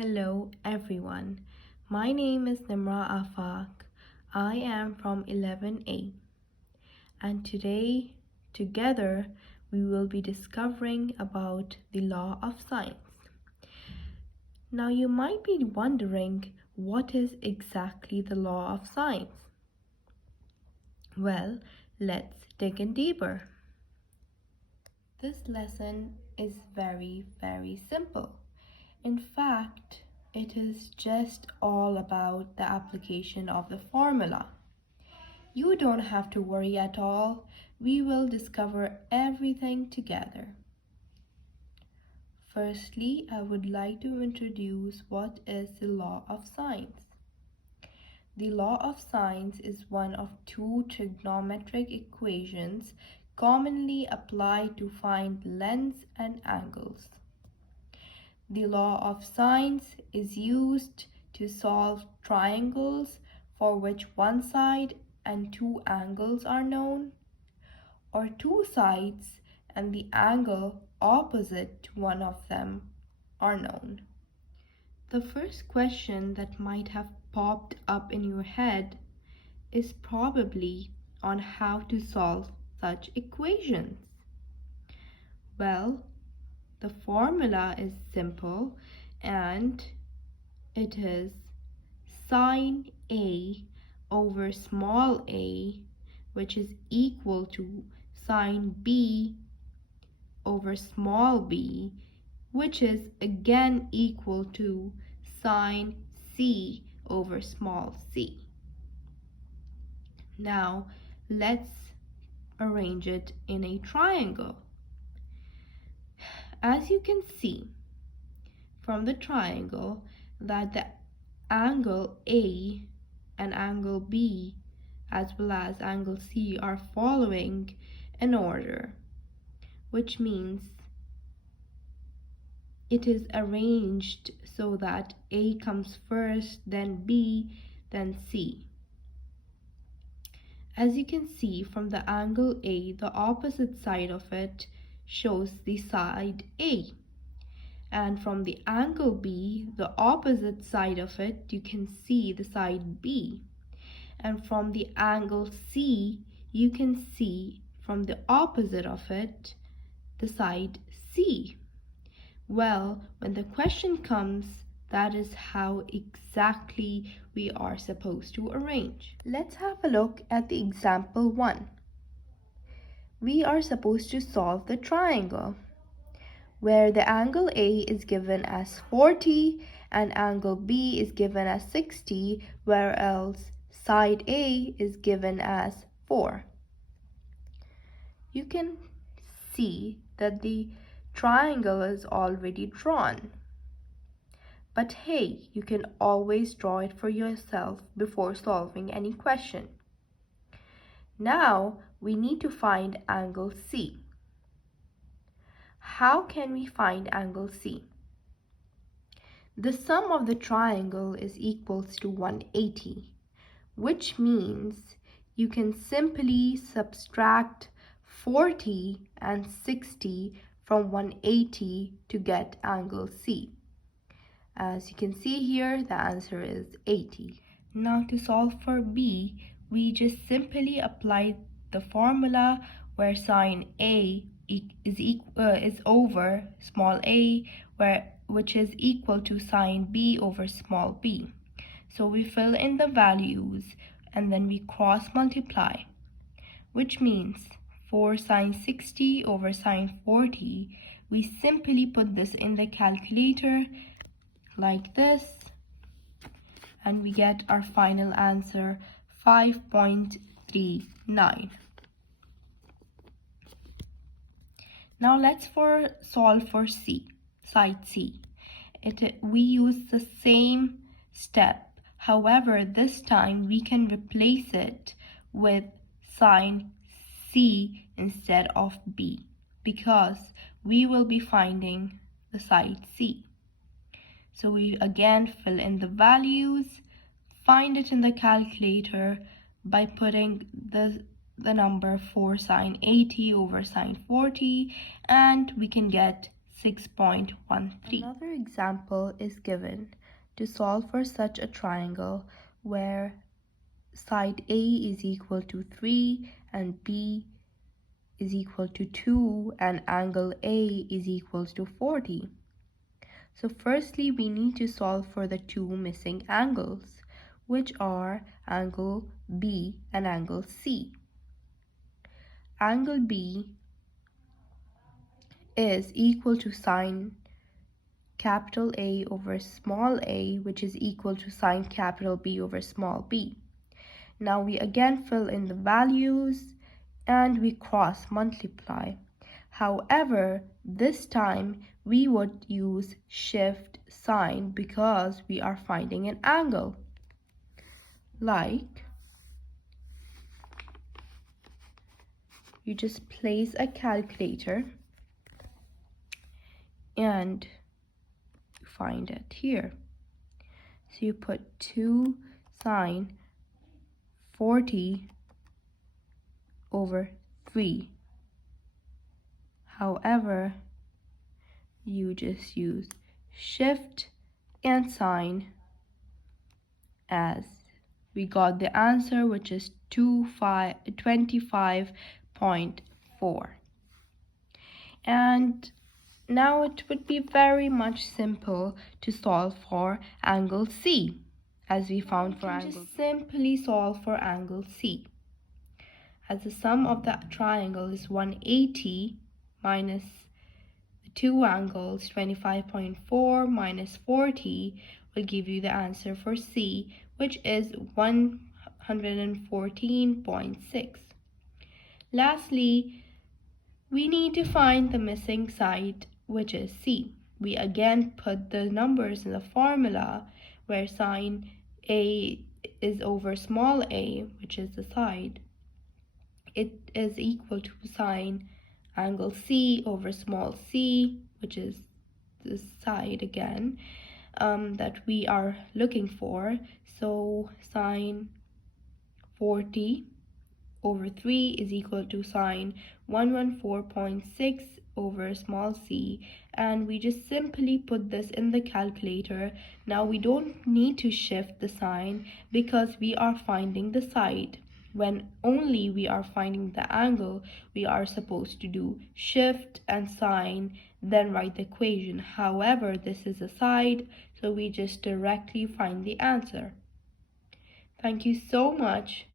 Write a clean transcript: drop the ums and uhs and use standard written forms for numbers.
Hello everyone, my name is Nimra Afaq. I am from 11A, and today together we will be discovering about the law of science. Now you might be wondering, what is exactly the law of science? Well, let's dig in deeper. This lesson is very simple. In fact, it is just all about the application of the formula. You don't have to worry at all. We will discover everything together. Firstly, I would like to introduce what is the law of science. The law of science is one of two trigonometric equations commonly applied to find lengths and angles. The law of sines is used to solve triangles for which one side and two angles are known, or two sides and the angle opposite to one of them are known. The first question that might have popped up in your head is probably on how to solve such equations. Well, the formula is simple and it is sine A over small a, which is equal to sine B over small b, which is again equal to sine C over small c. Now let's arrange it in a triangle. As you can see from the triangle that the angle A and angle B as well as angle C are following in order, which means it is arranged so that A comes first, then B, then C. As you can see from the angle A, the opposite side of it shows the side A, and from the angle B, the opposite side of it, you can see the side B, and from the angle C, you can see from the opposite of it the side C. Well, when the question comes, that is how exactly we are supposed to arrange. Let's have a look at the example 1. We are supposed to solve the triangle where the angle A is given as 40 and angle B is given as 60, whereas side A is given as 4. You can see that the triangle is already drawn. But hey, you can always draw it for yourself before solving any question. Now we need to find angle C. How can we find angle C? The sum of the triangle is equals to 180, which means you can simply subtract 40 and 60 from 180 to get angle C. As you can see here, the answer is 80. Now to solve for B, we just simply apply the formula where sine A is over small a, which is equal to sine B over small b. So we fill in the values and then we cross multiply, which means for sine 60 over sine 40, we simply put this in the calculator like this, and we get our final answer 5.39. Now let's solve for C, side C. We use the same step. However, this time we can replace it with sine C instead of B because we will be finding the side C. So we again fill in the values, find it in the calculator by putting the number for sine 80 over sine 40, and we can get 6.13. Another example is given to solve for such a triangle where side A is equal to 3 and B is equal to 2 and angle A is equal to 40. So firstly, we need to solve for the two missing angles, which are angle B and angle C. Angle B is equal to sine capital A over small a, which is equal to sine capital B over small b. Now we again fill in the values and we cross multiply. However, this time we would use shift sign because we are finding an angle. Like, you just place a calculator and find it here. So you put 2 sine 40 over 3. However, you just use shift and sign as we got the answer, which is 25.4. And now it would be very much simple to solve for angle C, as we found for angle. Just simply solve for angle C. As the sum of the triangle is 180 minus the two angles, 25.4 minus 40, will give you the answer for C, which is 114.6. Lastly, we need to find the missing side, which is C. We again put the numbers in the formula where sine A is over small a, which is the side. It is equal to sine angle C over small c, which is the side again that we are looking for. So sine 40 over 3 is equal to sine 114.6 over small c, and we just simply put this in the calculator. Now we don't need to shift the sign because we are finding the side. When only we are finding the angle, we are supposed to do shift and sign, then write the equation. However, this is a side, so we just directly find the answer. Thank you so much.